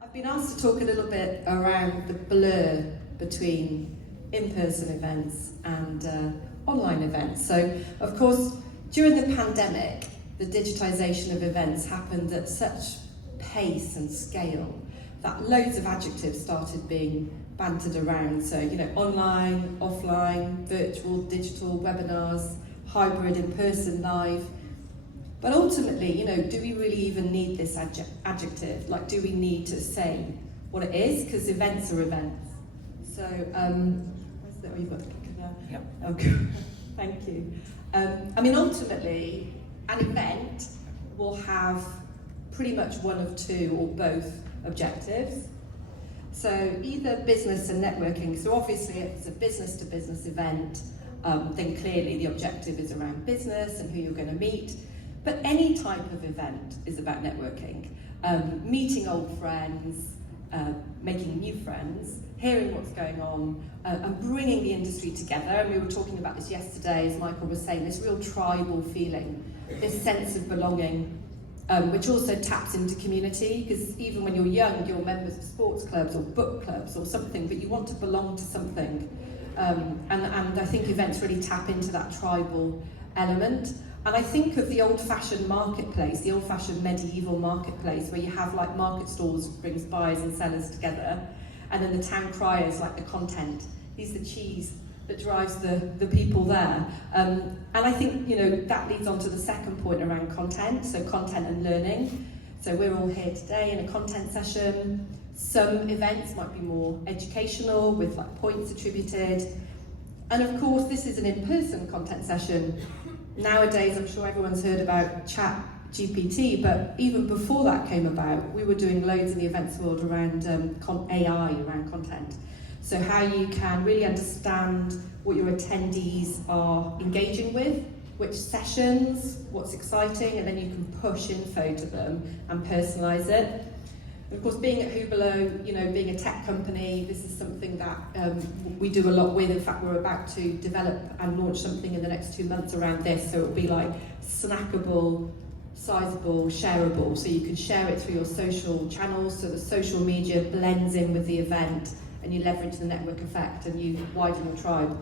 I've been asked to talk a little bit around the blur between in-person events and online events. So, of course, during the pandemic, the digitisation of events happened at such pace and scale that loads of adjectives started being bantered around. So, online, offline, virtual, digital, webinars, hybrid, in-person, live. But ultimately, do we really even need this adjective? Like, do we need to say what it is? Because events are events. So, where's that? Oh, you've got the clicker there? Yep. Okay, thank you. Ultimately, an event will have pretty much one of two or both objectives. So, either business and networking. So, obviously, if it's a business-to-business event, then clearly the objective is around business and who you're going to meet. But any type of event is about networking, meeting old friends, making new friends, hearing what's going on, and bringing the industry together. And we were talking about this yesterday, as Michael was saying, this real tribal feeling, this sense of belonging, which also taps into community, because even when you're young, you're members of sports clubs or book clubs or something, but you want to belong to something. And I think events really tap into that tribal element. And I think of the old-fashioned marketplace, the old-fashioned medieval marketplace, where you have like market stalls brings buyers and sellers together, and then the town criers, like the content. He's the cheese that drives the people there. And I think, that leads on to the second point around content, so content and learning. So we're all here today in a content session. Some events might be more educational, with like points attributed. And of course, this is an in-person content session. Nowadays, I'm sure everyone's heard about Chat GPT, but even before that came about, we were doing loads in the events world around AI, around content. So how you can really understand what your attendees are engaging with, which sessions, what's exciting, and then you can push info to them and personalise it. Of course, being at Hubilo, being a tech company, this is something that we do a lot with. In fact, we're about to develop and launch something in the next 2 months around this. So it'll be like snackable, sizable, shareable. So you can share it through your social channels. So the social media blends in with the event, and you leverage the network effect and you widen your tribe.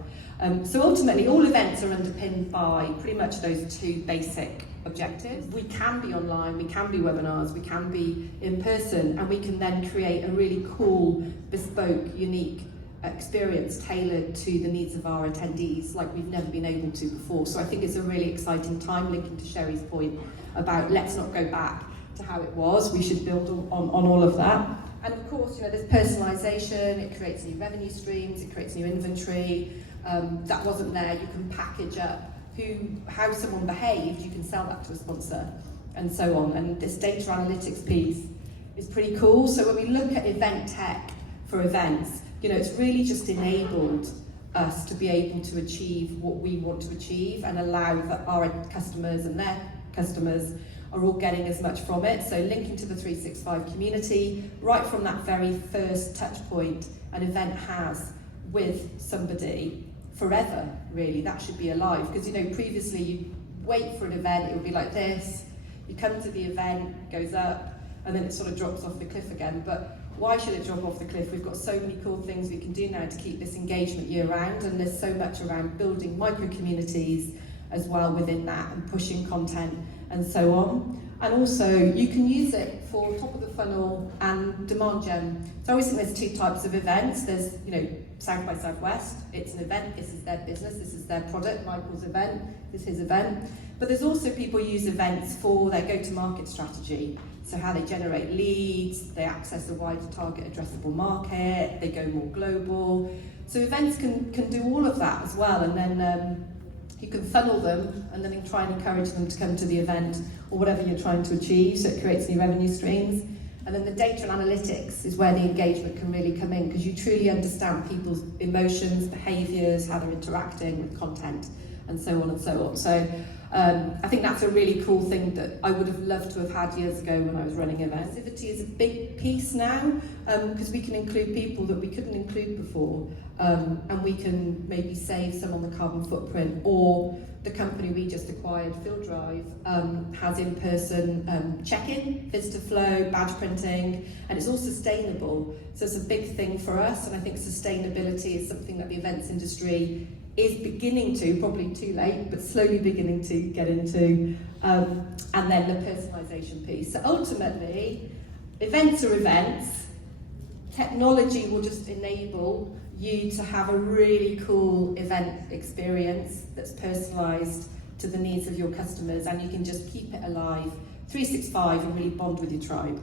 So ultimately, all events are underpinned by pretty much those two basic objectives. We can be online, we can be webinars, we can be in person, and we can then create a really cool, bespoke, unique experience tailored to the needs of our attendees like we've never been able to before. So I think it's a really exciting time, linking to Sherry's point about let's not go back to how it was, we should build on all of that. And of course, there's personalisation, it creates new revenue streams, it creates new inventory. That wasn't there, you can package up how someone behaved, you can sell that to a sponsor, and so on. And this data analytics piece is pretty cool. So when we look at event tech for events, it's really just enabled us to be able to achieve what we want to achieve and allow that our customers and their customers are all getting as much from it. So linking to the 365 community, right from that very first touch point an event has with somebody, forever, really, that should be alive. Because previously you wait for an event, it would be like this, you come to the event, it goes up, and then it sort of drops off the cliff again. But why should it drop off the cliff? We've got so many cool things we can do now to keep this engagement year round, and there's so much around building micro communities as well within that, and pushing content and so on. And also you can use it for top of the funnel and demand gen. So I always think there's two types of events. There's South by Southwest, it's an event, this is their business, this is their product. Michael's event, this is his event. But there's also people who use events for their go-to-market strategy. So how they generate leads, they access a wider target addressable market, they go more global. So events can do all of that as well, and then you can funnel them and then try and encourage them to come to the event or whatever you're trying to achieve, so it creates new revenue streams. And then the data and analytics is where the engagement can really come in, because you truly understand people's emotions, behaviours, how they're interacting with content, and so on and so on. So I think that's a really cool thing that I would have loved to have had years ago when I was running events. Inclusivity is a big piece now, because we can include people that we couldn't include before, and we can maybe save some on the carbon footprint. Or the company we just acquired, Field Drive, has in-person check-in, visitor flow, badge printing, and it's all sustainable. So it's a big thing for us, and I think sustainability is something that the events industry is beginning to, probably too late, but slowly beginning to get into. And then the personalisation piece. So ultimately, events are events. Technology will just enable you to have a really cool event experience that's personalised to the needs of your customers, and you can just keep it alive 365 and really bond with your tribe.